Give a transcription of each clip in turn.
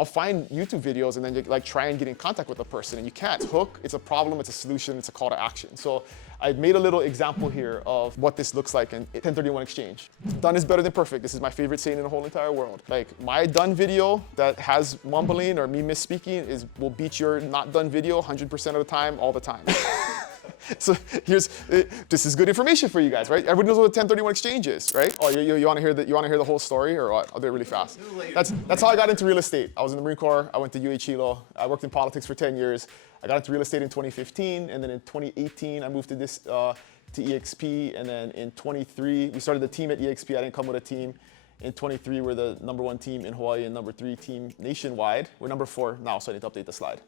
I'll find YouTube videos and then you like try and get in contact with the person and you can't. It's a hook, it's a problem, it's a solution, it's a call to action. So I made a little example here of what this looks like in 1031 Exchange. Done is better than perfect. This is my favorite saying in the whole entire world. Like my done video that has mumbling or me misspeaking will beat your not done video 100% of the time, all the time. So this is good information for you guys, right? Everybody knows what a 1031 exchange is, right? Oh, you want to hear the whole story, or what? I'll do it really fast. That's how I got into real estate. I was in the Marine Corps. I went to UH Hilo. I worked in politics for 10 years. I got into real estate in 2015, and then in 2018 I moved to EXP, and then in 23 we started the team at EXP. I didn't come with a team. In 23 we're the #1 team in Hawaii and #3 team nationwide. We're #4 now, so I need to update the slide.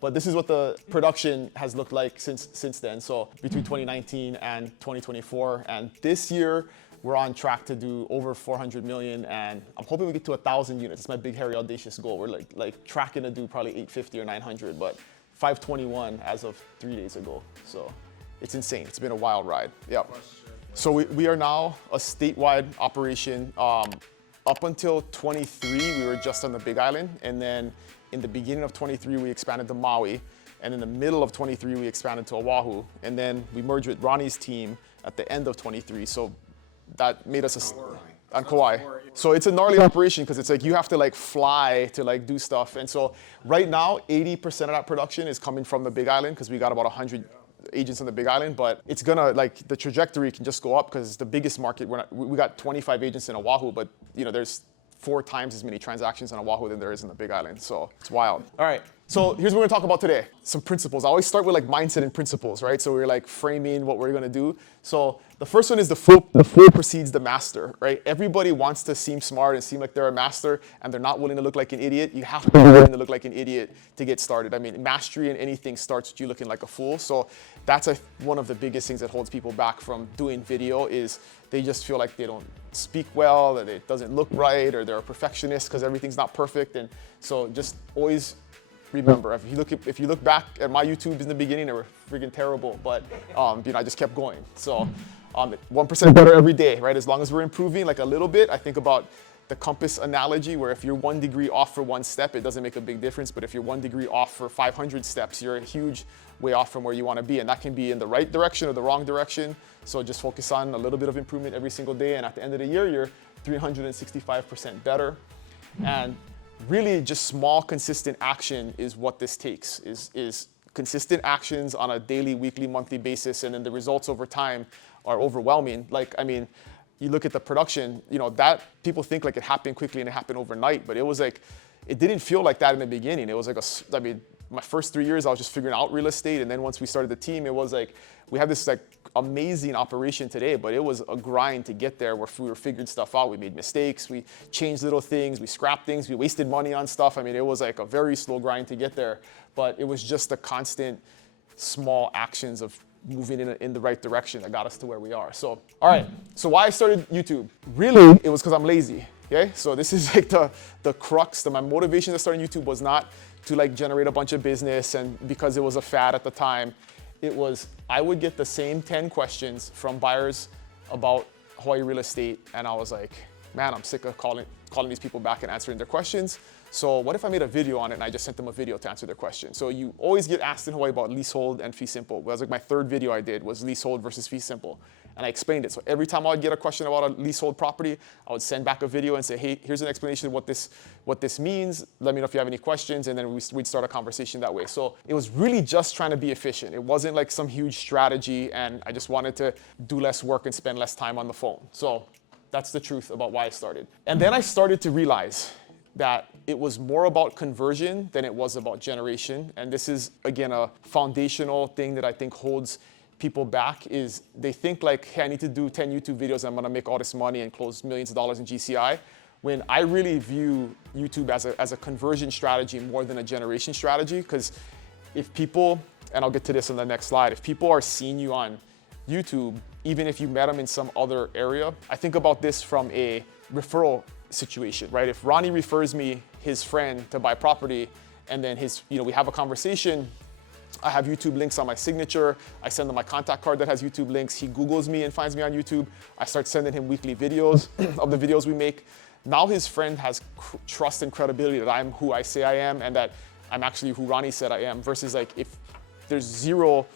But this is what the production has looked like since then. So between 2019 and 2024, and this year we're on track to do over 400 million, and I'm hoping we get to 1,000 units. It's my big, hairy, audacious goal. We're like tracking to do probably 850 or 900, but 521 as of 3 days ago. So it's insane. It's been a wild ride. Yeah. So we are now a statewide operation. Up until 23, we were just on the Big Island, and then in the beginning of 23, we expanded to Maui, and in the middle of 23, we expanded to Oahu, and then we merged with Ronnie's team at the end of 23. So that made us on Kauai. So it's a gnarly operation because it's like you have to like fly to like do stuff. And so right now, 80% of that production is coming from the Big Island because we got about 100 agents on the Big Island, but it's gonna like the trajectory can just go up because it's the biggest market. We got 25 agents in Oahu, but you know there's 4 times as many transactions on Oahu than there is in the Big Island. So it's wild. All right, so here's what we're gonna talk about today. Some principles. I always start with like mindset and principles, right? So we're like framing what we're gonna do. So the first one is the fool precedes the master, right? Everybody wants to seem smart and seem like they're a master, and they're not willing to look like an idiot. You have to be willing to look like an idiot to get started. I mean, mastery in anything starts with you looking like a fool. So that's one of the biggest things that holds people back from doing video is they just feel like they don't speak well, that it doesn't look right, or they're a perfectionist because everything's not perfect. And so just always remember, if you look back at my YouTubes in the beginning, they were freaking terrible, but you know, I just kept going. So 1% better every day, right? As long as we're improving like a little bit. I think about the compass analogy where if you're 1 degree off for 1 step, it doesn't make a big difference. But if you're 1 degree off for 500 steps, you're a huge way off from where you want to be. And that can be in the right direction or the wrong direction. So just focus on a little bit of improvement every single day. And at the end of the year, you're 365% better. And really just small, consistent action is what this takes, is consistent actions on a daily, weekly, monthly basis. And then the results over time are overwhelming. Like, I mean, you look at the production, you know, that people think like it happened quickly and it happened overnight, but it was like, it didn't feel like that in the beginning. It was like I mean, my first 3 years, I was just figuring out real estate. And then once we started the team, it was like, we have this like amazing operation today, but it was a grind to get there where we were figuring stuff out. We made mistakes, we changed little things, we scrapped things, we wasted money on stuff. I mean, it was like a very slow grind to get there, but it was just the constant small actions of moving in the right direction that got us to where we are. So, all right, so why I started YouTube? Really, it was because I'm lazy, okay? So this is like the crux, my motivation to start YouTube was not to like generate a bunch of business and because it was a fad at the time. It was, I would get the same 10 questions from buyers about Hawaii real estate, and I was like, man, I'm sick of calling these people back and answering their questions. So what if I made a video on it and I just sent them a video to answer their question? So you always get asked in Hawaii about leasehold and fee simple. It was like my 3rd video I did was leasehold versus fee simple. And I explained it. So every time I would get a question about a leasehold property, I would send back a video and say, hey, here's an explanation of what this means. Let me know if you have any questions. And then we'd start a conversation that way. So it was really just trying to be efficient. It wasn't like some huge strategy. And I just wanted to do less work and spend less time on the phone. So that's the truth about why I started. And then I started to realize that it was more about conversion than it was about generation. And this is, again, a foundational thing that I think holds people back is they think like, hey, I need to do 10 YouTube videos and I'm gonna make all this money and close millions of dollars in GCI. When I really view YouTube as a conversion strategy more than a generation strategy. Because if people, and I'll get to this in the next slide, if people are seeing you on YouTube, even if you met them in some other area, I think about this from a referral situation, right? If Ronnie refers me his friend to buy property and then we have a conversation, I have YouTube links on my signature. I send him my contact card that has YouTube links. He Googles me and finds me on YouTube. I start sending him weekly videos of the videos we make. Now his friend has trust and credibility that I'm who I say I am and that I'm actually who Ronnie said I am, versus like if there's zero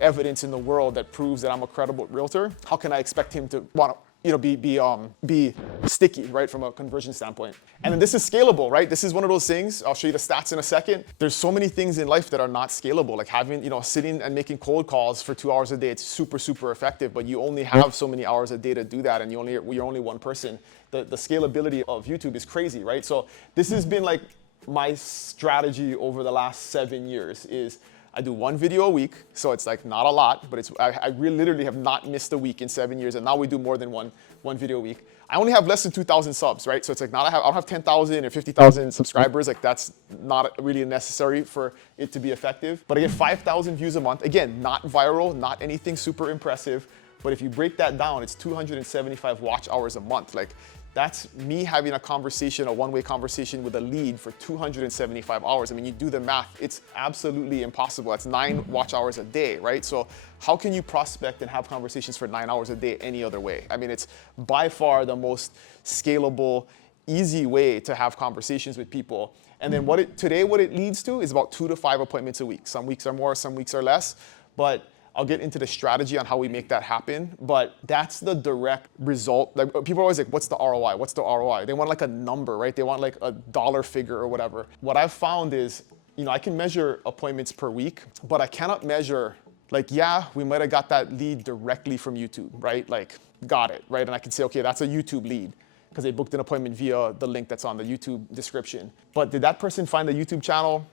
evidence in the world that proves that I'm a credible realtor, how can I expect him to want to be sticky, right, from a conversion standpoint? And then this is scalable, right? This is one of those things. I'll show you the stats in a second. There's so many things in life that are not scalable, like having, sitting and making cold calls for 2 hours a day. It's super, super effective, but you only have so many hours a day to do that, and you're only one person. The scalability of YouTube is crazy, right? So this has been like my strategy over the last 7 years is I do 1 video a week, so it's like not a lot, but I really literally have not missed a week in 7 years, and now we do more than one video a week. I only have less than 2,000 subs, right? So it's like I don't have 10,000 or 50,000 subscribers. Like that's not really necessary for it to be effective. But I get 5,000 views a month. Again, not viral, not anything super impressive. But if you break that down, it's 275 watch hours a month. Like that's me having a conversation, a one-way conversation with a lead for 275 hours. I mean, you do the math, it's absolutely impossible. That's 9 watch hours a day, right? So how can you prospect and have conversations for 9 hours a day any other way? I mean, it's by far the most scalable, easy way to have conversations with people. And then what it leads to is about 2 to 5 appointments a week. Some weeks are more, some weeks are less, but I'll get into the strategy on how we make that happen, but that's the direct result. Like people are always like, what's the ROI? What's the ROI? They want like a number, right? They want like a dollar figure or whatever. What I've found is, I can measure appointments per week, but I cannot measure like, yeah, we might've got that lead directly from YouTube, right? Like got it, right? And I can say, okay, that's a YouTube lead because they booked an appointment via the link that's on the YouTube description. But did that person find the YouTube channel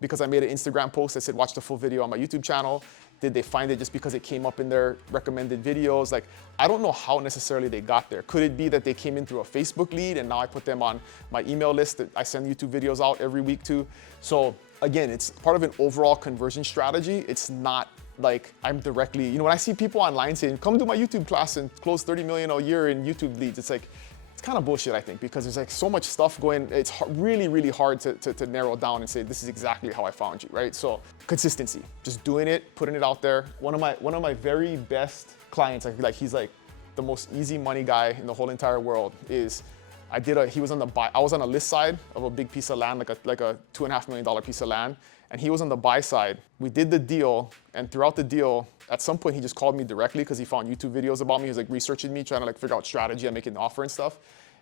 because I made an Instagram post that said, watch the full video on my YouTube channel? Did they find it just because it came up in their recommended videos? Like, I don't know how necessarily they got there. Could it be that they came in through a Facebook lead and now I put them on my email list that I send YouTube videos out every week to? So again, it's part of an overall conversion strategy. It's not like I'm directly, when I see people online saying, come do my YouTube class and close 30 million a year in YouTube leads, it's like, it's kind of bullshit, I think, because there's like so much stuff going, it's really, really hard to narrow down and say, this is exactly how I found you, right? So consistency, just doing it, putting it out there. One of my very best clients, like he's like the most easy money guy in the whole entire world is, I was on the list side of a big piece of land, like a $2.5 million piece of land. And he was on the buy side. We did the deal, and throughout the deal, at some point he just called me directly because he found YouTube videos about me. He was like researching me, trying to like figure out strategy and making an offer and stuff.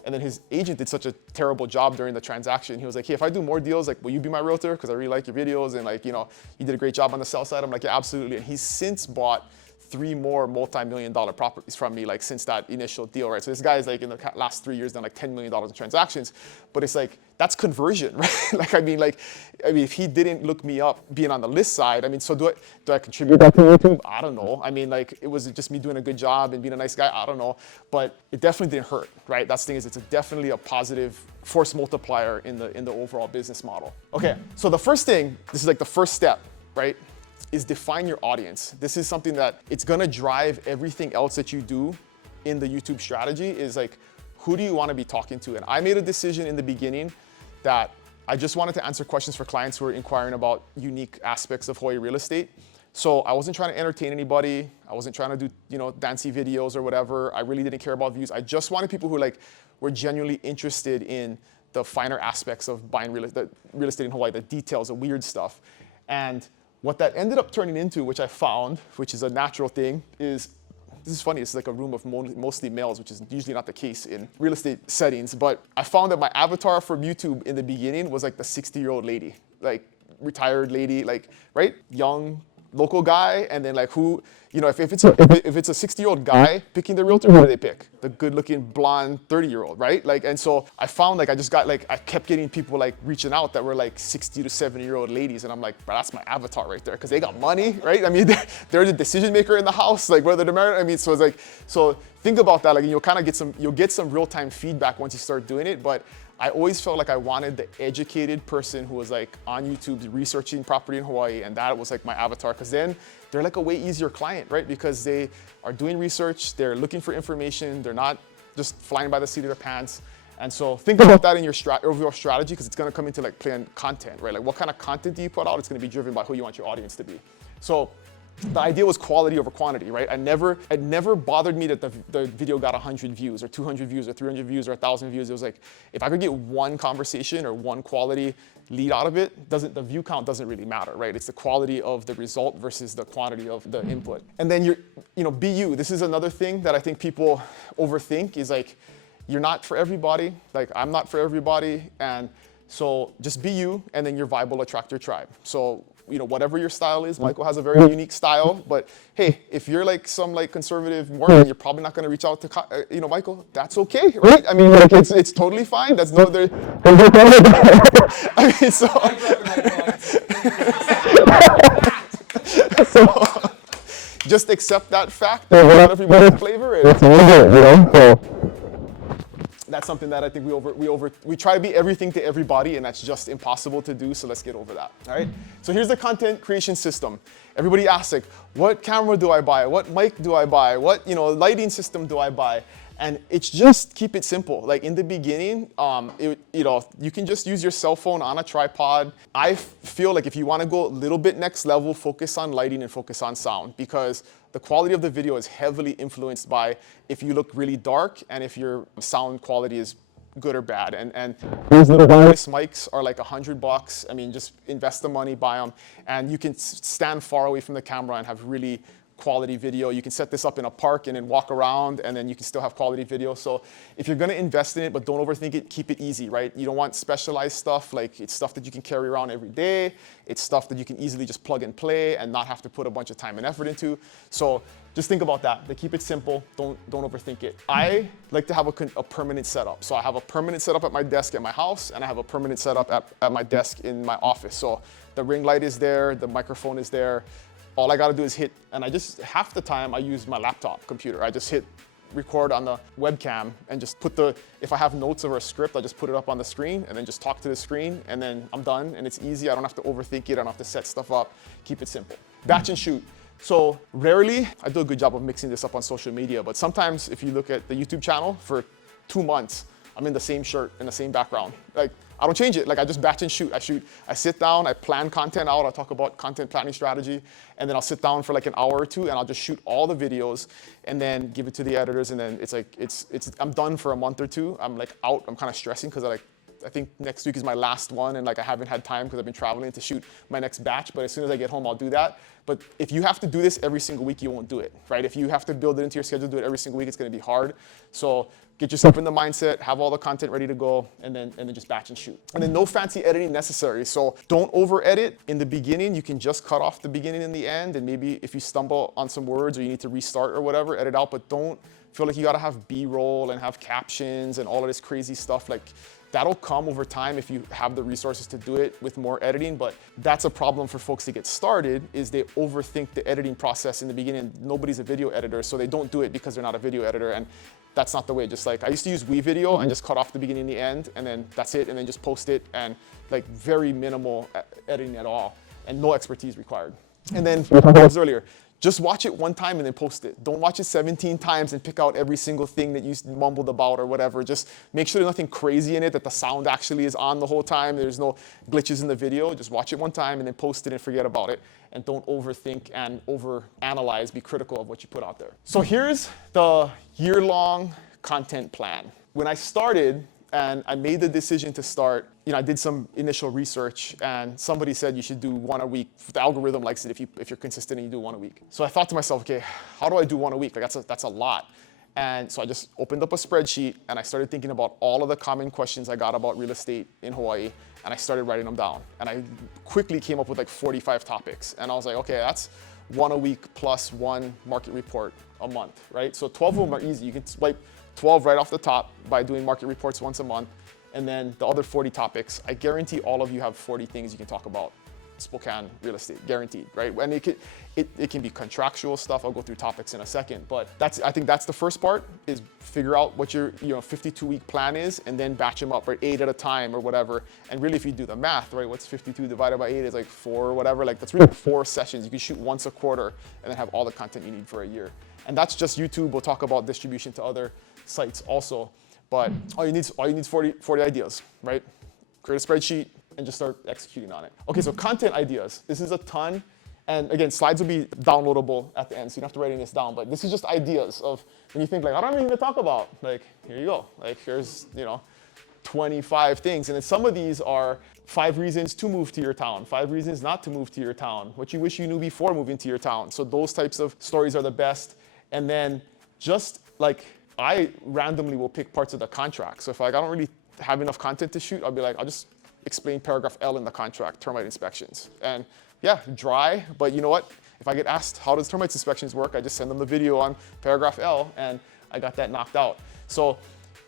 And then his agent did such a terrible job during the transaction. He was like, hey, if I do more deals, like, will you be my realtor? Because I really like your videos, and like, you did a great job on the sell side. I'm like, yeah, absolutely. And he's since bought 3 more multi-million-dollar properties from me, like since that initial deal, right? So this guy is like in the last 3 years done like $10 million in transactions, but it's like, that's conversion, right? Like, I mean, if he didn't look me up being on the list side, I mean, so do I contribute that to YouTube? I don't know. I mean, like, it was just me doing a good job and being a nice guy? I don't know, but it definitely didn't hurt, right? That's the thing, is it's definitely a positive force multiplier in the overall business model. Okay, so the first thing, this is like the first step, right? Is define your audience. This is something that it's gonna drive everything else that you do in the YouTube strategy, is like, who do you wanna be talking to? And I made a decision in the beginning that I just wanted to answer questions for clients who were inquiring about unique aspects of Hawaii real estate. So I wasn't trying to entertain anybody. I wasn't trying to do, fancy videos or whatever. I really didn't care about views. I just wanted people who were genuinely interested in the finer aspects of buying real estate in Hawaii, the details, the weird stuff. And what that ended up turning into, which I found, which is a natural thing, is, this is funny, it's like a room of mostly males, which is usually not the case in real estate settings, but I found that my avatar from YouTube in the beginning was like the 60-year-old lady, like retired lady, like, right? Young, local guy, and then like who, if it's a 60-year-old guy picking the realtor, who do they pick? The good-looking blonde 30-year-old, right? Like, and so I found I kept getting people reaching out that were 60 to 70-year-old ladies, and I'm like, bro, that's my avatar right there, because they got money, right? I mean, they're the decision maker in the house, whether they're married. I mean, so it's so think about that. You'll kind of get some real-time feedback once you start doing it, but I always felt like I wanted the educated person who was on YouTube researching property in Hawaii, and that was my avatar, because then they're a way easier client, right? Because they are doing research, they're looking for information, they're not just flying by the seat of their pants. And so think about that in your overall strategy, because it's gonna come into play on content, right? What kind of content do you put out? It's gonna be driven by who you want your audience to be. So the idea was quality over quantity, right? It never bothered me that the video got 100 views or 200 views or 300 views or 1,000 views. It was like, if I could get one conversation or one quality lead out of it, the view count doesn't really matter, right? It's the quality of the result versus the quantity of the input. And then be you. This is another thing that I think people overthink is like, you're not for everybody. Like, I'm not for everybody. And so just be you, and then your vibe will attract your tribe. So, whatever your style is, Michael has a very unique style, but hey, if you're like some like conservative Mormon, you're probably not going to reach out to, Michael. That's okay, right? I mean, like it's totally fine. That's no, there's no problem. I mean, so just accept that fact that not everybody's flavor is. So that's something that I think we try to be everything to everybody, and that's just impossible to do, so let's get over that, all right? So here's the content creation system. Everybody asks, like, what camera do I buy? What mic do I buy? What, lighting system do I buy? And it's just keep it simple. Like in the beginning, you can just use your cell phone on a tripod. I feel like if you want to go a little bit next level, focus on lighting and focus on sound, because the quality of the video is heavily influenced by if you look really dark and if your sound quality is good or bad. And these little wireless mics are like $100. I mean, just invest the money, buy them, and you can stand far away from the camera and have really quality video. You can set this up in a park and then walk around, and then you can still have quality video. So if you're gonna invest in it, but don't overthink it, keep it easy, right? You don't want specialized stuff. Like, it's stuff that you can carry around every day. It's stuff that you can easily just plug and play and not have to put a bunch of time and effort into. So just think about that. They keep it simple. Don't overthink it. I like to have a permanent setup. So I have a permanent setup at my desk at my house, and I have a permanent setup at my desk in my office. So the ring light is there, the microphone is there. All I gotta do is hit, and half the time I use my laptop computer. I just hit record on the webcam and just if I have notes or a script, I just put it up on the screen and then just talk to the screen, and then I'm done, and it's easy. I don't have to overthink it. I don't have to set stuff up. Keep it simple. Batch and shoot. So rarely, I do a good job of mixing this up on social media, but sometimes if you look at the YouTube channel for 2 months, I'm in the same shirt and the same background. Like, I don't change it. Like, I just batch and shoot. I sit down, I plan content out. I'll talk about content planning strategy, and then I'll sit down for like an hour or two, and I'll just shoot all the videos and then give it to the editors. And then I'm done for a month or two. I'm like out. I'm kind of stressing because I think next week is my last one, and like I haven't had time because I've been traveling to shoot my next batch. But as soon as I get home, I'll do that. But if you have to do this every single week, you won't do it, right? If you have to build it into your schedule, do it every single week, it's going to be hard. So get yourself in the mindset, have all the content ready to go, and then just batch and shoot. And then no fancy editing necessary. So don't over edit in the beginning. You can just cut off the beginning and the end, and maybe if you stumble on some words or you need to restart or whatever, edit out. But don't feel like you got to have B-roll and have captions and all of this crazy stuff. Like, that'll come over time if you have the resources to do it with more editing, but that's a problem for folks to get started, is they overthink the editing process in the beginning. Nobody's a video editor, so they don't do it because they're not a video editor, and that's not the way. Just like, I used to use WeVideo and just cut off the beginning and the end, and then that's it, and then just post it, and like very minimal editing at all, and no expertise required. And then, we talked about this earlier, just watch it one time and then post it. Don't watch it 17 times and pick out every single thing that you mumbled about or whatever. Just make sure there's nothing crazy in it, that the sound actually is on the whole time. There's no glitches in the video. Just watch it one time and then post it and forget about it. And don't overthink and overanalyze. Be critical of what you put out there. So here's the year-long content plan. When I started, and I made the decision to start, I did some initial research, and somebody said you should do 1 a week. The algorithm likes it if you're consistent and you do 1 a week. So I thought to myself, okay, how do I do 1 a week? Like, that's a lot. And so I just opened up a spreadsheet, and I started thinking about all of the common questions I got about real estate in Hawaii, and I started writing them down. And I quickly came up with like 45 topics. And I was like, okay, that's 1 a week plus 1 market report a month, right? So 12 of them are easy. You can swipe 12 right off the top by doing market reports once a month. And then the other 40 topics, I guarantee all of you have 40 things you can talk about Spokane real estate, guaranteed, right? And it can be contractual stuff. I'll go through topics in a second, but I think that's the first part, is figure out what your 52-week plan is, and then batch them up, right? 8 at a time or whatever. And really, if you do the math, right, what's 52 divided by 8 is like 4 or whatever. Like, that's really 4 sessions. You can shoot once a quarter and then have all the content you need for a year. And that's just YouTube. We'll talk about distribution to other sites also. But all you need is 40 ideas, right? Create a spreadsheet and just start executing on it. Okay, so content ideas. This is a ton, And again, slides will be downloadable at the end, so you don't have to write this down. But this is just ideas of when you think like, I don't even talk about. Like, here you go. Like, here's 25 things, and then some of these are 5 reasons to move to your town, 5 reasons not to move to your town, what you wish you knew before moving to your town. So those types of stories are the best. And then just like I randomly will pick parts of the contract. So if like I don't really have enough content to shoot, I'll be like, I'll just explain paragraph L in the contract, termite inspections. And yeah, dry, but you know what? If I get asked how does termite inspections work, I just send them the video on paragraph L and I got that knocked out. So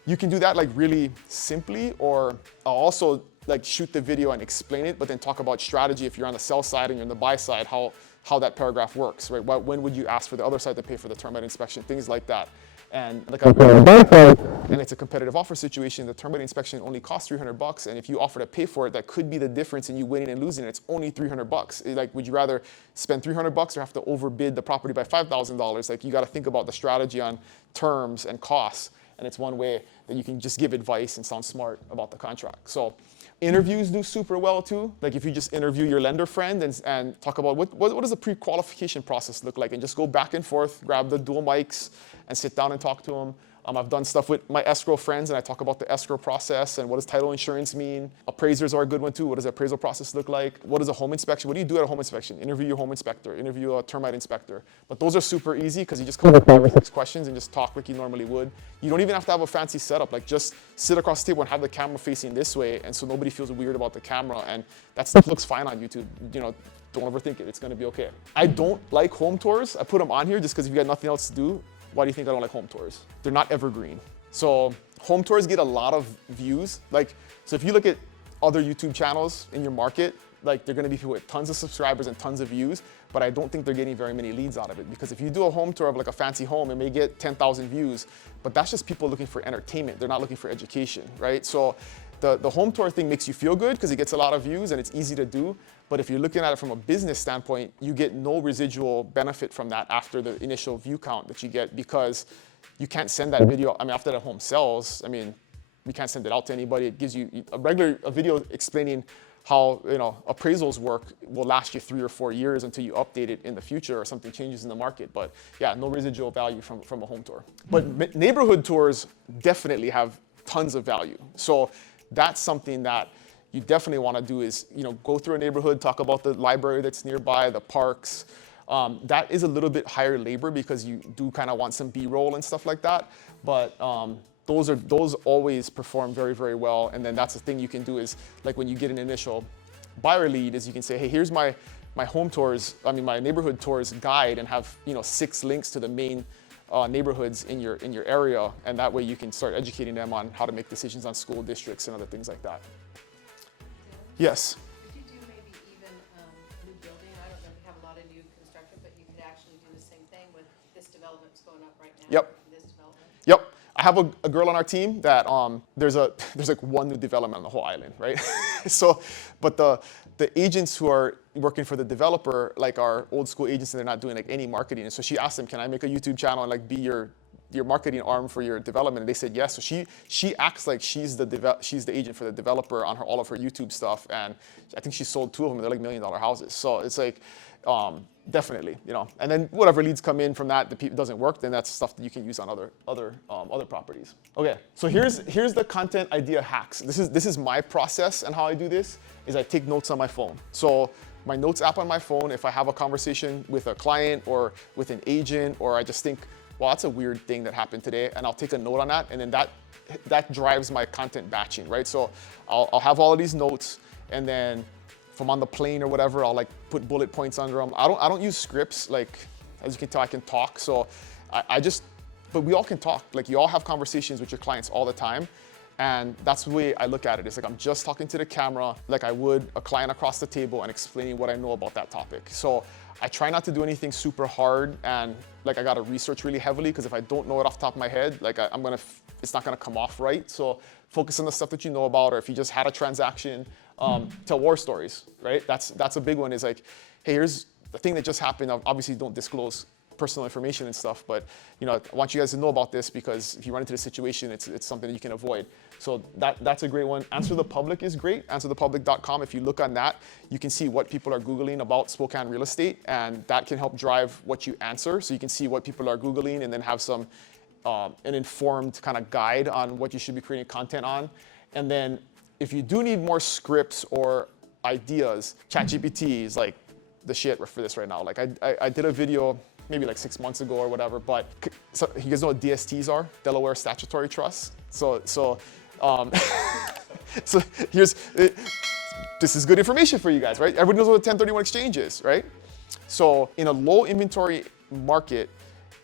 you can do that like really simply, or I'll also like shoot the video and explain it, but then talk about strategy if you're on the sell side and you're on the buy side, how that paragraph works, right? When would you ask for the other side to pay for the termite inspection, things like that. And like and it's a competitive offer situation. The termite inspection only costs $300, and if you offer to pay for it, that could be the difference in you winning and losing. It's only $300. Like, would you rather spend $300 or have to overbid the property by $5,000? Like, you got to think about the strategy on terms and costs, and it's one way that you can just give advice and sound smart about the contract. So interviews do super well too. Like if you just interview your lender friend and talk about what does the pre-qualification process look like, and just go back and forth, grab the dual mics and sit down and talk to them. I've done stuff with my escrow friends and I talk about the escrow process and what does title insurance mean. Appraisers are a good one too. What does the appraisal process look like? What is a home inspection? What do you do at a home inspection? Interview your home inspector, interview a termite inspector. But those are super easy because you just come up with 6 questions and just talk like you normally would. You don't even have to have a fancy setup. Like just sit across the table and have the camera facing this way, and so nobody feels weird about the camera, and that stuff looks fine on YouTube. Don't overthink it. It's gonna be okay. I don't like home tours. I put them on here just because if you got nothing else to do. Why do you think I don't like home tours? They're not evergreen. So home tours get a lot of views. So if you look at other YouTube channels in your market, like they're gonna be people with tons of subscribers and tons of views, but I don't think they're getting very many leads out of it, because if you do a home tour of like a fancy home, it may get 10,000 views, but that's just people looking for entertainment. They're not looking for education, right? So the home tour thing makes you feel good because it gets a lot of views and it's easy to do. But if you're looking at it from a business standpoint, you get no residual benefit from that after the initial view count that you get, because you can't send that video. I mean, after the home sells, I mean, we can't send it out to anybody. It gives you a video explaining how appraisals work will last you 3 or 4 years until you update it in the future or something changes in the market. But yeah, no residual value from a home tour. But neighborhood tours definitely have tons of value. So that's something that you definitely want to do is, go through a neighborhood, talk about the library that's nearby, the parks. That is a little bit higher labor because you do kind of want some B-roll and stuff like that. But those always perform very, very well. And then that's the thing you can do is, like when you get an initial buyer lead, is you can say, hey, here's my neighborhood tours guide, and have 6 links to the main neighborhoods in your area, and that way you can start educating them on how to make decisions on school districts and other things like that. Yes. Could you do maybe even new building? I don't know if you have a lot of new construction, but you could actually do the same thing with this development's going up right now. Yep. This development. Yep. I have a girl on our team that there's like one new development on the whole island, right? So, but the agents who are working for the developer, like, are old school agents, and they're not doing like any marketing. And so she asked them, can I make a YouTube channel and like be your marketing arm for your development? And they said yes. So she acts like she's the agent for the developer on all of her YouTube stuff. And I think she sold 2 of them. They're like $1 million houses. So it's like, definitely, and then whatever leads come in from that doesn't work, then that's stuff that you can use on other properties. Okay, so here's the content idea hacks. This is my process, and how I do this is I take notes on my phone. So my notes app on my phone, if I have a conversation with a client or with an agent, or I just think, well, that's a weird thing that happened today, and I'll take a note on that, and then that drives my content batching, right? So I'll have all of these notes, and then if I'm on the plane or whatever, I'll like put bullet points under them. I don't use scripts. Like, as you can tell, I can talk. So but we all can talk. Like, you all have conversations with your clients all the time. And that's the way I look at it. It's like I'm just talking to the camera like I would a client across the table and explaining what I know about that topic. So I try not to do anything super hard and like I gotta research really heavily, because if I don't know it off the top of my head, like it's not gonna come off right. So focus on the stuff that you know about, or if you just had a transaction, tell war stories, right? That's a big one, is like, hey, here's the thing that just happened. Obviously don't disclose personal information and stuff. But I want you guys to know about this because if you run into this situation, it's something that you can avoid. So that's a great one. Answer the Public is great. AnswerThePublic.com. If you look on that, you can see what people are Googling about Spokane real estate, and that can help drive what you answer. So you can see what people are Googling and then have some an informed kind of guide on what you should be creating content on. And then if you do need more scripts or ideas, ChatGPT is like the shit for this right now. Like I did a video maybe like 6 months ago or whatever, but so you guys know what DSTs are? Delaware Statutory Trusts. So this is good information for you guys, right? Everybody knows what a 1031 exchange is, right? So in a low inventory market,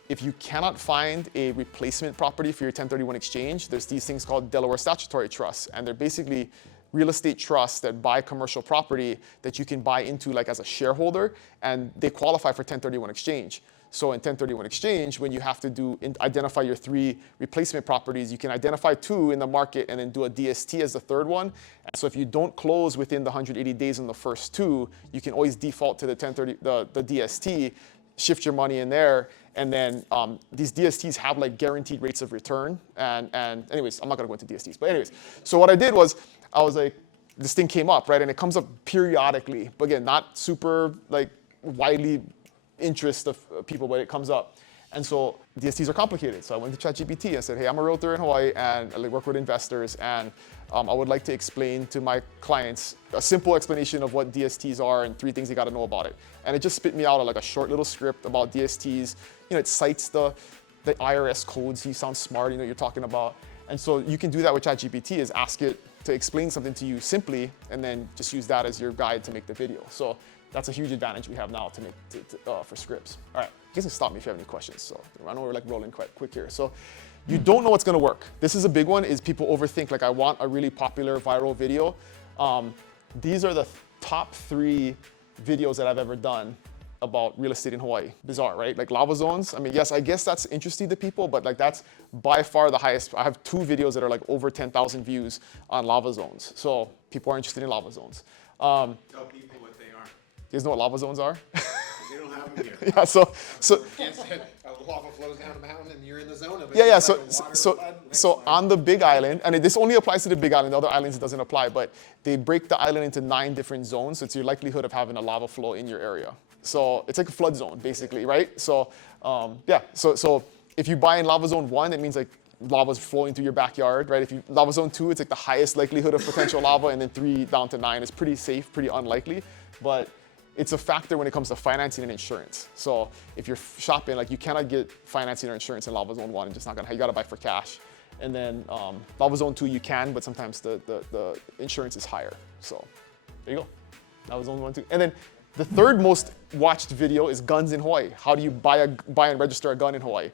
if you cannot find a replacement property for your 1031 exchange, there's these things called Delaware Statutory Trusts, and they're basically real estate trusts that buy commercial property that you can buy into like as a shareholder, and they qualify for 1031 exchange. So in 1031 exchange, when you have to identify your 3 replacement properties, you can identify 2 in the market and then do a DST as the 3rd one. And so if you don't close within the 180 days on the first 2, you can always default to the DST, shift your money in there, and then these DSTs have like guaranteed rates of return. And anyways, I'm not gonna go into DSTs, but anyways, so what I did was, I was like, this thing came up, right? And it comes up periodically, but again, not super like widely interest of people, but it comes up. And so DSTs are complicated. So I went to ChatGPT and said, hey, I'm a realtor in Hawaii and I work with investors, and I would like to explain to my clients a simple explanation of what DSTs are and 3 things you got to know about it. And it just spit me out like a short little script about DSTs. It cites the IRS codes. You sound smart, you know what you're talking about. And so you can do that with ChatGPT, is ask it to explain something to you simply, and then just use that as your guide to make the video. So that's a huge advantage we have now to make for scripts. All right, you guys can stop me if you have any questions. So I know we're like rolling quite quick here. So you don't know what's gonna work. This is a big one, is people overthink, like I want a really popular viral video. These are the top 3 videos that I've ever done about real estate in Hawaii. Bizarre, right? Like lava zones. I mean, yes, I guess that's interesting to people, but like that's by far the highest. I have 2 videos that are like over 10,000 views on lava zones. So people are interested in lava zones. Tell people what they are. You guys know what lava zones are? They don't have them here. Yeah, so Lava flows down a mountain and you're in the zone of it. yeah. It's like a water flood. So on the Big Island, and this only applies to the Big Island. The other islands it doesn't apply, but they break the island into 9 different zones. So it's your likelihood of having a lava flow in your area. So it's like a flood zone, basically, right? So so if you buy in lava zone 1, it means like lava's flowing through your backyard, right? If you lava zone 2, it's like the highest likelihood of potential lava, and then 3 down to 9 is pretty safe, pretty unlikely, but it's a factor when it comes to financing and insurance. So if you're shopping, like you cannot get financing or insurance in lava zone 1, it's just not gonna, you gotta buy for cash. And then lava zone 2 you can, but sometimes the insurance is higher. So there you go, lava zone 1, 2. And then the 3rd most watched video is guns in Hawaii. How do you buy and register a gun in Hawaii?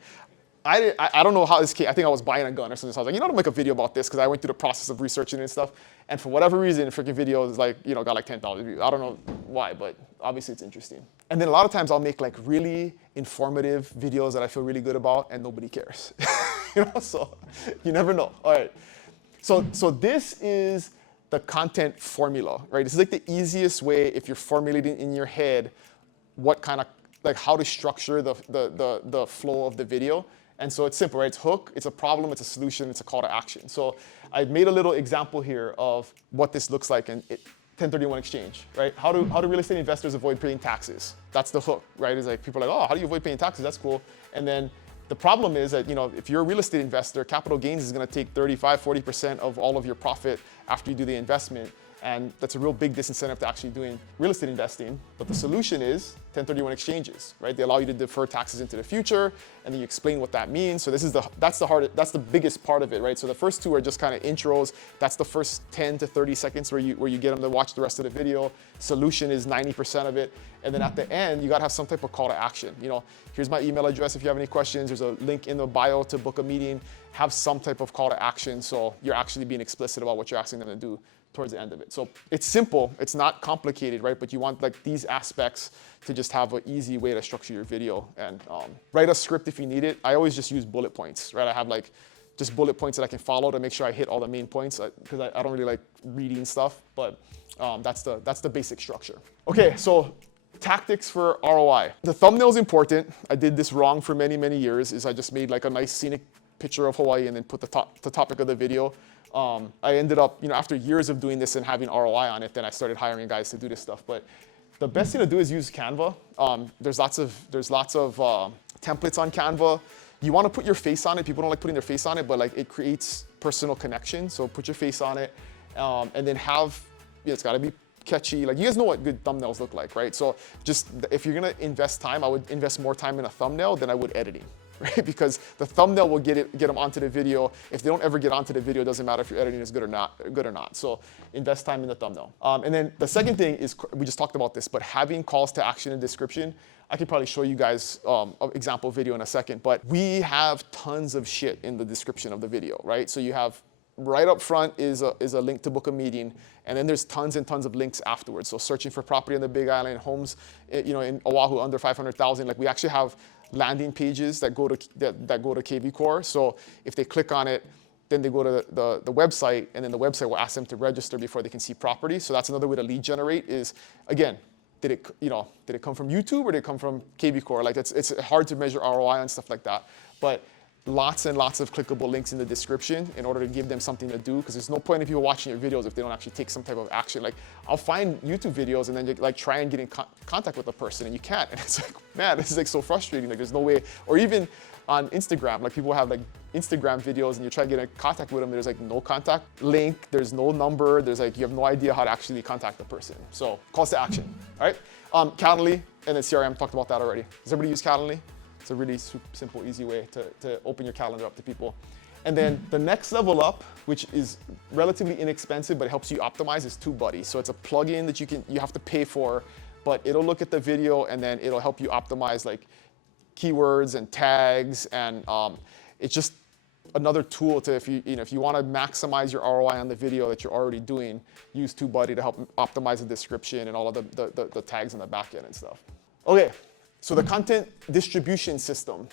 I don't know how this came. I think I was buying a gun or something. So I was like, I'm gonna make a video about this, because I went through the process of researching it and stuff. And for whatever reason, the freaking video is like, got like 10,000 views. I don't know why, but obviously it's interesting. And then a lot of times I'll make like really informative videos that I feel really good about, and nobody cares. So you never know. All right. So this is the content formula, right? This is like the easiest way, if you're formulating in your head what kind of, like how to structure the flow of the video. And so it's simple, right? It's hook, it's a problem, it's a solution, it's a call to action. So I've made a little example here of what this looks like in 1031 exchange, right? How do real estate investors avoid paying taxes? That's the hook, right? It's like people are like, oh, how do you avoid paying taxes? That's cool. And then the problem is that, if you're a real estate investor, capital gains is gonna take 35, 40% of all of your profit after you do the investment. And that's a real big disincentive to actually doing real estate investing. But the solution is 1031 exchanges, right? They allow you to defer taxes into the future, and then you explain what that means. So that's the biggest part of it, right? So the first 2 are just kind of intros. That's the first 10 to 30 seconds where you get them to watch the rest of the video. Solution is 90% of it. And then at the end, you gotta have some type of call to action. Here's my email address if you have any questions. There's a link in the bio to book a meeting. Have some type of call to action, so you're actually being explicit about what you're asking them to do towards the end of it. So it's simple, it's not complicated, right? But you want like these aspects to just have an easy way to structure your video, and write a script if you need it. I always just use bullet points, right? I have like just bullet points that I can follow to make sure I hit all the main points, because I don't really like reading stuff, but that's the basic structure. Okay, so Tactics for ROI. The thumbnail is important. I did this wrong for many, many years, is I just made like a nice scenic picture of Hawaii and then put the topic of the video. I ended up, after years of doing this and having ROI on it, then I started hiring guys to do this stuff. But the best thing to do is use Canva. There's lots of templates on Canva. You want to put your face on it. People don't like putting their face on it, but like it creates personal connection. So put your face on it, and then it's got to be catchy. Like you guys know what good thumbnails look like, right? So just if you're gonna invest time, I would invest more time in a thumbnail than I would editing. Right? Because the thumbnail will get them onto the video. If they don't ever get onto the video, it doesn't matter if your editing is good or not. So invest time in the thumbnail. And then the second thing is, we just talked about this, but having calls to action and description. I could probably show you guys an example video in a second, but we have tons of shit in the description of the video, right? So you have right up front is a link to book a meeting, and then there's tons and tons of links afterwards. So searching for property on the Big Island, homes, in Oahu under 500,000. Like we actually have landing pages that go to KV Core. So if they click on it, then they go to the website, and then the website will ask them to register before they can see property. So that's another way to lead generate. Is again, did it come from YouTube or did it come from KV Core? Like it's hard to measure ROI and stuff like that, but lots and lots of clickable links in the description in order to give them something to do, because there's no point in people watching your videos if they don't actually take some type of action. Like I'll find YouTube videos and then like try and get in contact with the person and you can't, and it's like, man, this is like so frustrating. Like there's no way. Or even on Instagram, like people have like Instagram videos and you try to get in contact with them, there's like no contact link, there's no number, there's like, you have no idea how to actually contact the person. So calls to action, all right? Calendly and then CRM, talked about that already. Does everybody use Calendly? It's a really simple, easy way to open your calendar up to people. And then the next level up, which is relatively inexpensive, but it helps you optimize, is TubeBuddy. So it's a plugin that you have to pay for, but it'll look at the video and then it'll help you optimize like keywords and tags, and it's just another tool to, if you want to maximize your ROI on the video that you're already doing, use TubeBuddy to help optimize the description and all of the tags in the back end and stuff. Okay. So the content distribution system.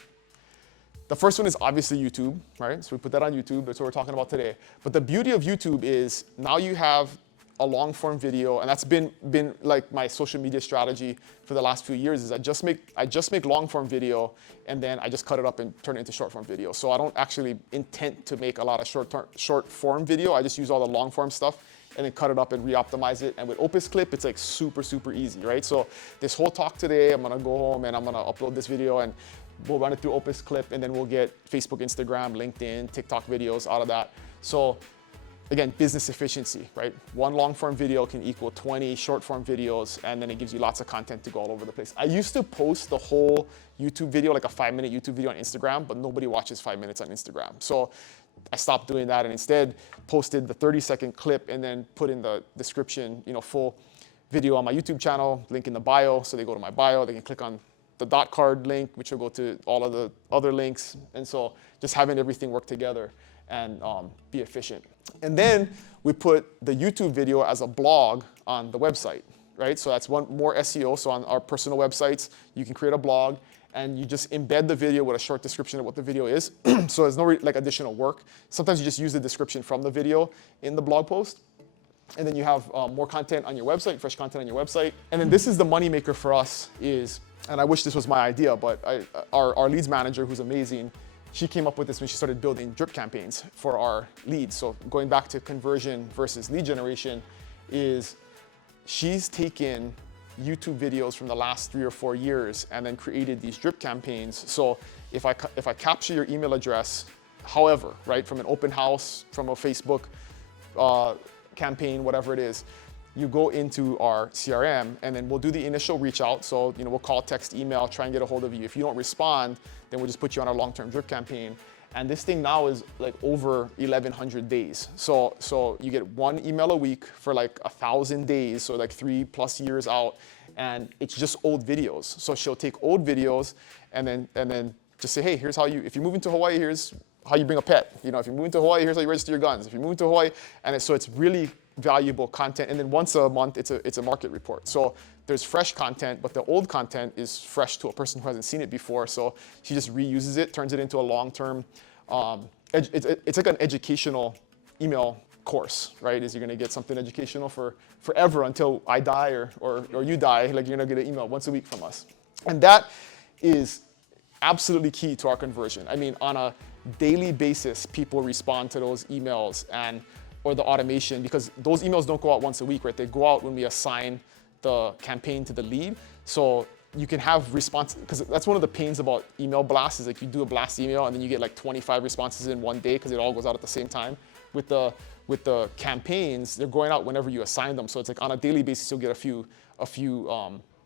The first one is obviously YouTube, right? So we put that on YouTube, that's what we're talking about today. But the beauty of YouTube is now you have a long form video, and that's been like my social media strategy for the last few years, is I just make long form video and then I just cut it up and turn it into short form video. So I don't actually intend to make a lot of short form video. I just use all the long form stuff and then cut it up and re-optimize it. And with Opus Clip, it's like super, super easy, right? So this whole talk today, I'm gonna go home and I'm gonna upload this video and we'll run it through Opus Clip, and then we'll get Facebook, Instagram, LinkedIn, TikTok videos out of that. So again, business efficiency, right? One long form video can equal 20 short form videos, and then it gives you lots of content to go all over the place. I used to post the whole YouTube video, like a 5-minute YouTube video on Instagram, but nobody watches 5 minutes on Instagram. So I stopped doing that and instead posted the 30-second clip and then put in the description, full video on my YouTube channel, link in the bio. So they go to my bio, they can click on the dot card link, which will go to all of the other links. And so just having everything work together and be efficient. And then we put the YouTube video as a blog on the website, right? So that's one more SEO. So on our personal websites, you can create a blog and you just embed the video with a short description of what the video is. So there's no additional work. Sometimes you just use the description from the video in the blog post. And then you have more content on your website, fresh content on your website. And then this is the moneymaker for us is, and I wish this was my idea, but our leads manager, who's amazing, she came up with this when she started building drip campaigns for our leads. So going back to conversion versus lead generation, is she's taken YouTube videos from the last 3 or 4 years and then created these drip campaigns. So if I capture your email address, however, right, from an open house, from a Facebook campaign, whatever it is, you go into our CRM and then we'll do the initial reach out. So, we'll call, text, email, try and get a hold of you. If you don't respond, then we'll just put you on our long-term drip campaign. And this thing now is like over 1,100 days. So you get 1 email a week for like 1,000 days, so like 3+ years out, and it's just old videos. So she'll take old videos and then just say, hey, here's how if you move into Hawaii, here's how you bring a pet. If you move into Hawaii, here's how you register your guns. If you move into Hawaii, and so it's really valuable content. And then once a month, it's a market report. So there's fresh content, but the old content is fresh to a person who hasn't seen it before. So she just reuses it, turns it into a long-term, it's like an educational email course, right? Is you're gonna get something educational for forever until I die or you die. Like you're gonna get an email once a week from us. And that is absolutely key to our conversion. I mean, on a daily basis, people respond to those emails or the automation, because those emails don't go out once a week, right? They go out when we assign the campaign to the lead. So you can have response, because that's one of the pains about email blasts is like you do a blast email and then you get like 25 responses in one day because it all goes out at the same time. With the campaigns, they're going out whenever you assign them. So it's like on a daily basis, you'll get a few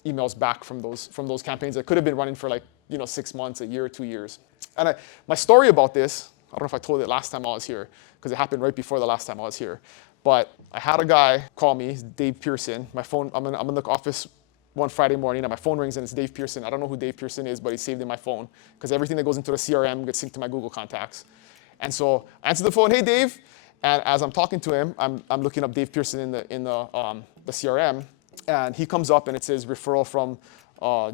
emails back from those campaigns that could have been running for like 6 months, a year, or 2 years. And my story about this, I don't know if I told it last time I was here, because it happened right before the last time I was here. But I had a guy call me, Dave Pearson. My phone, I'm in the office one Friday morning and my phone rings and it's Dave Pearson. I don't know who Dave Pearson is, but he's saved in my phone because everything that goes into the CRM gets synced to my Google contacts. And so I answer the phone, hey Dave. And as I'm talking to him, I'm looking up Dave Pearson in the CRM, and he comes up and it says referral from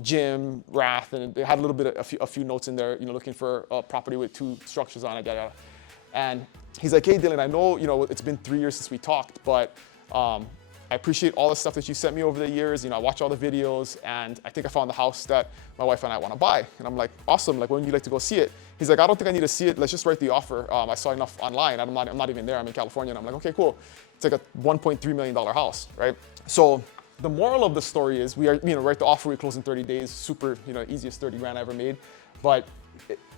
Jim Rath, and they had a little bit a few notes in there, looking for a property with 2 structures on it, yada. And he's like, hey Dylan, I know it's been 3 years since we talked, but I appreciate all the stuff that you sent me over the years. I watch all the videos, and I think I found the house that my wife and I want to buy. And I'm like, awesome. Like, when would you like to go see it? He's like, I don't think I need to see it. Let's just write the offer. I saw enough online. I'm not even there. I'm in California. And I'm like, okay, cool. It's like a $1.3 million house, right? So the moral of the story is we are, write the offer. We close in 30 days. Super, easiest 30 grand I ever made. But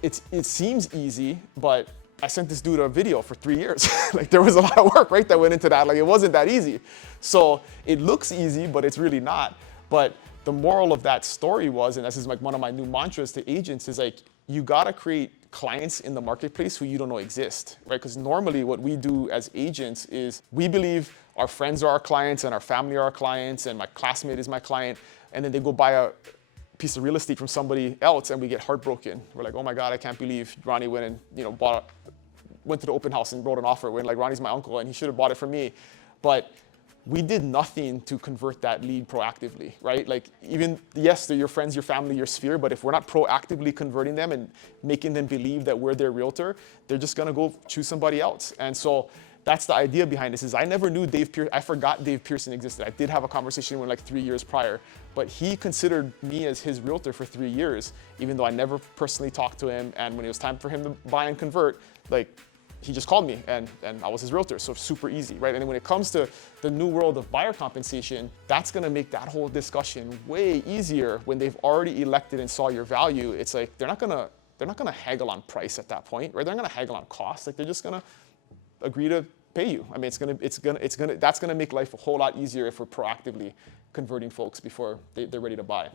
it seems easy, but I sent this dude a video for 3 years. Like, there was a lot of work, right, that went into that. Like, it wasn't that easy. So it looks easy, but it's really not. But the moral of that story was, and this is like one of my new mantras to agents, is like, you gotta create clients in the marketplace who you don't know exist, right? Because normally what we do as agents is we believe our friends are our clients and our family are our clients and my classmate is my client, and then they go buy a piece of real estate from somebody else and we get heartbroken. We're like, oh my God, I can't believe Ronnie went and went to the open house and wrote an offer when like Ronnie's my uncle and he should have bought it from me. But we did nothing to convert that lead proactively, right? Like, even, yes, they're your friends, your family, your sphere, but if we're not proactively converting them and making them believe that we're their realtor, they're just gonna go choose somebody else. And so that's the idea behind this. Is I never knew Dave Pearson. I forgot Dave Pearson existed. I did have a conversation with him like 3 years prior, but he considered me as his realtor for 3 years, even though I never personally talked to him. And when it was time for him to buy and convert, like, he just called me and I was his realtor. So super easy, right? And when it comes to the new world of buyer compensation, that's gonna make that whole discussion way easier when they've already elected and saw your value. It's like, they're not gonna haggle on price at that point, right? They're not gonna haggle on cost. Like, they're just gonna agree to pay you. I mean, that's gonna make life a whole lot easier if we're proactively converting folks before they're ready to buy.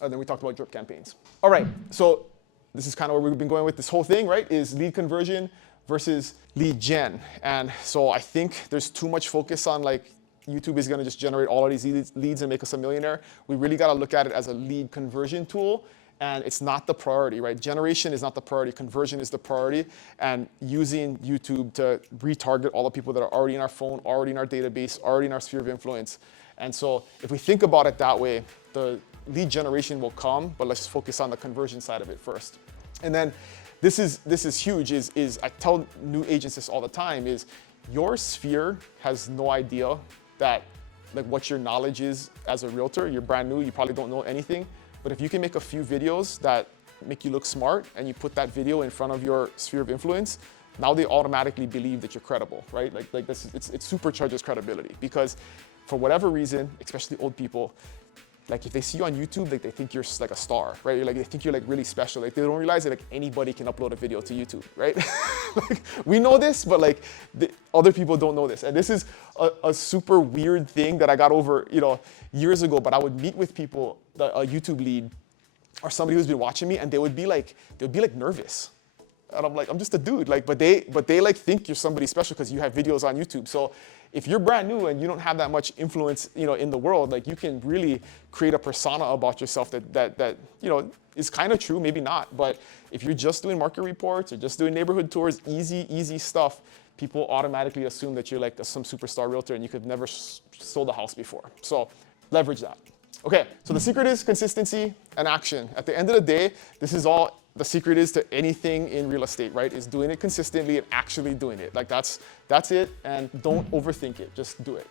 And then we talked about drip campaigns. All right, so this is kind of where we've been going with this whole thing, right? Is lead conversion versus lead gen. And so I think there's too much focus on like YouTube is gonna just generate all of these leads and make us a millionaire. We really gotta look at it as a lead conversion tool, and it's not the priority, right? Generation is not the priority, conversion is the priority, and using YouTube to retarget all the people that are already in our phone, already in our database, already in our sphere of influence. And so if we think about it that way, the lead generation will come, but let's just focus on the conversion side of it first. And then this is huge, is I tell new agents this all the time, is your sphere has no idea that like what your knowledge is as a realtor. You're brand new, you probably don't know anything. But if you can make a few videos that make you look smart and you put that video in front of your sphere of influence, now they automatically believe that you're credible, right? Like this, it supercharges credibility, because for whatever reason, especially old people, like if they see you on YouTube, like they think you're like a star, right? Like they think you're like really special. Like they don't realize that like anybody can upload a video to YouTube, right? Like we know this, but like other people don't know this. And this is a super weird thing that I got over, years ago. But I would meet with people, a YouTube lead, or somebody who's been watching me, and they would be like nervous. And I'm like, I'm just a dude. Like, but they like think you're somebody special because you have videos on YouTube. So if you're brand new and you don't have that much influence, in the world, like you can really create a persona about yourself that is kind of true, maybe not. But if you're just doing market reports or just doing neighborhood tours, easy stuff, people automatically assume that you're like some superstar realtor and you could never sold a house before. So leverage that. Okay, so the secret is consistency and action. At the end of the day, this is all the secret is to anything in real estate, right? Is doing it consistently and actually doing it. Like that's it, and don't overthink it, just do it.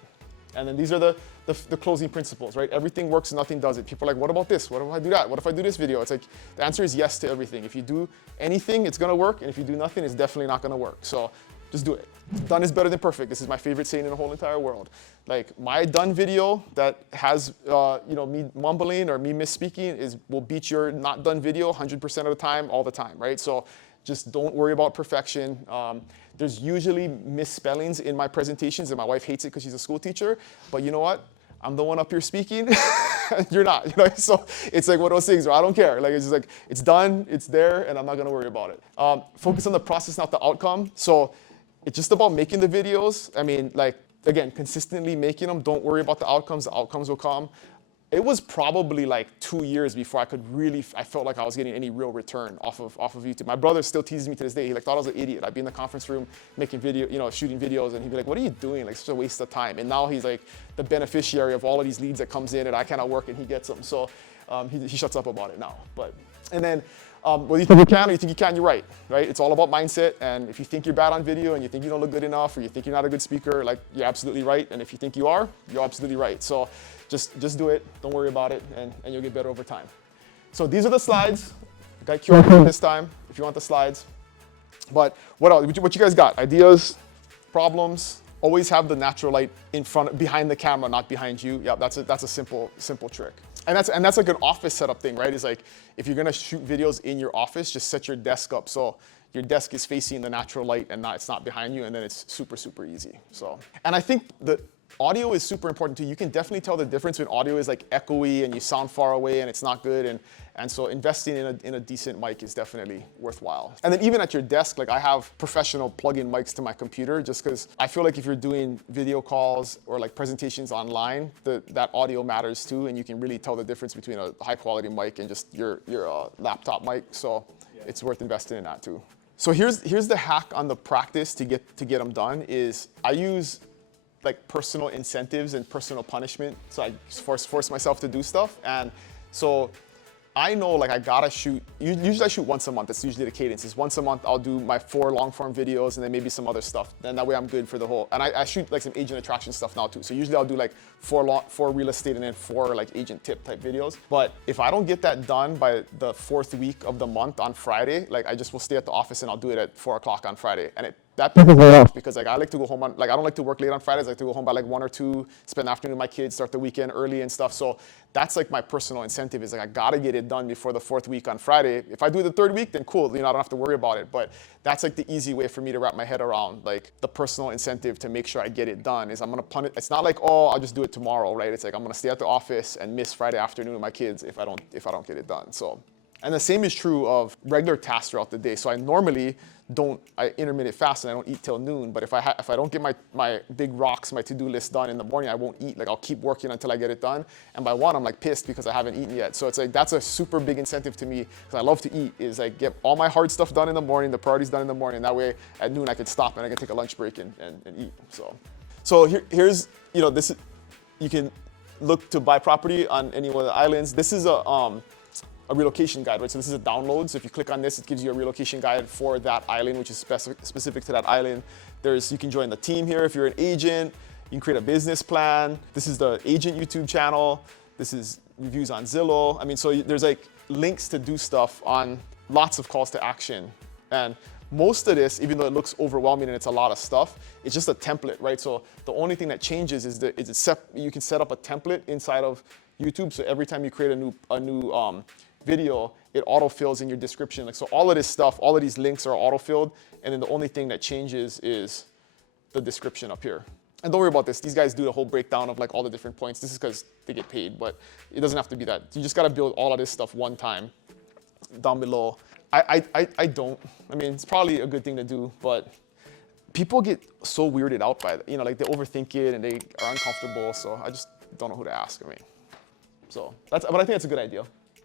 And then these are the closing principles, right? Everything works, nothing does it. People are like, what about this? What if I do that? What if I do this video? It's like, the answer is yes to everything. If you do anything, it's gonna work, and if you do nothing, it's definitely not gonna work. So just do it. Done is better than perfect. This is my favorite saying in the whole entire world. Like my done video that has me mumbling or me misspeaking will beat your not done video 100% of the time, all the time, right? So just don't worry about perfection. There's usually misspellings in my presentations, and my wife hates it because she's a school teacher. But you know what? I'm the one up here speaking. You're not. So it's like one of those things where I don't care. Like it's just like it's done, it's there, and I'm not gonna worry about it. Focus on the process, not the outcome. So it's just about making the videos. I mean, like again, consistently making them. Don't worry about the outcomes. The outcomes will come. It was probably like 2 years before I felt like I was getting any real return off of YouTube. My brother still teases me to this day. He thought I was an idiot. I'd be in the conference room making shooting videos, and he'd be like, what are you doing? Like, such a waste of time. And now he's like the beneficiary of all of these leads that comes in, and I cannot work, and he gets them. So he shuts up about it now. And then, well, you think you can, or you think you can, you're right? It's all about mindset. And if you think you're bad on video, and you think you don't look good enough, or you think you're not a good speaker, like, you're absolutely right. And if you think you are, you're absolutely right. So just do it. Don't worry about it, and you'll get better over time. So these are the slides. Got QR code this time if you want the slides. But what else? What you guys got? Ideas, problems? Always have the natural light behind the camera, not behind you. Yeah, that's a simple trick. And that's like an office setup thing, right? It's like if you're gonna shoot videos in your office, just set your desk up so your desk is facing the natural light and it's not behind you, and then it's super easy. So, and I think the audio is super important too. You can definitely tell the difference when audio is like echoey and you sound far away and it's not good. And so investing in a decent mic is definitely worthwhile. And then even at your desk, like I have professional plug-in mics to my computer just because I feel like if you're doing video calls or like presentations online, that audio matters too, and you can really tell the difference between a high quality mic and just your laptop mic. So it's worth investing in that too. So here's the hack on the practice to get them done is I use like personal incentives and personal punishment. So I force myself to do stuff. And so I know like I gotta shoot, usually I shoot once a month. That's usually the cadence. Is once a month I'll do my 4 long form videos and then maybe some other stuff. Then that way I'm good for the whole, and I shoot like some agent attraction stuff now too. So usually I'll do like 4 real estate and then 4 like agent tip type videos. But if I don't get that done by the 4th week of the month on Friday, like I just will stay at the office and I'll do it at 4 o'clock on Friday. And that pisses me off because like I like to go home I don't like to work late on Fridays. I like to go home by like 1 or 2, spend the afternoon with my kids, start the weekend early and stuff. So that's like my personal incentive is like I gotta get it done before the 4th week on Friday. If I do it the 3rd week, then cool, I don't have to worry about it. But that's like the easy way for me to wrap my head around like the personal incentive to make sure I get it done is I'm gonna punish. It's not like, oh, I'll just do it tomorrow, right? It's like I'm gonna stay at the office and miss Friday afternoon with my kids if I don't get it done. So, and the same is true of regular tasks throughout the day. So I normally I intermittent fast and I don't eat till noon. But if I don't get my big rocks, my to-do list done in the morning, I won't eat. Like I'll keep working until I get it done. And by 1, I'm like pissed because I haven't eaten yet. So it's like that's a super big incentive to me because I love to eat. Is like get all my hard stuff done in the morning, the priorities done in the morning. That way at noon I can stop and I can take a lunch break and eat. So here's this. You can look to buy property on any one of the islands. This is a relocation guide, right? So this is a download. So if you click on this, it gives you a relocation guide for that island, which is specific to that island. You can join the team here if you're an agent. You can create a business plan. This is the agent YouTube channel. This is reviews on Zillow. I mean, so there's like links to do stuff on lots of calls to action. And most of this, even though it looks overwhelming and it's a lot of stuff, it's just a template, right? So the only thing that changes is you can set up a template inside of YouTube. So every time you create a new video, it autofills in your description. Like, so all of this stuff, all of these links are autofilled, and then the only thing that changes is the description up here. And don't worry about this. These guys do the whole breakdown of like all the different points. This is because they get paid, but it doesn't have to be that. You just got to build all of this stuff one time down below. I don't. I mean, it's probably a good thing to do, but people get so weirded out by it. Like they overthink it and they are uncomfortable. So I just don't know who to ask. But I think it's a good idea.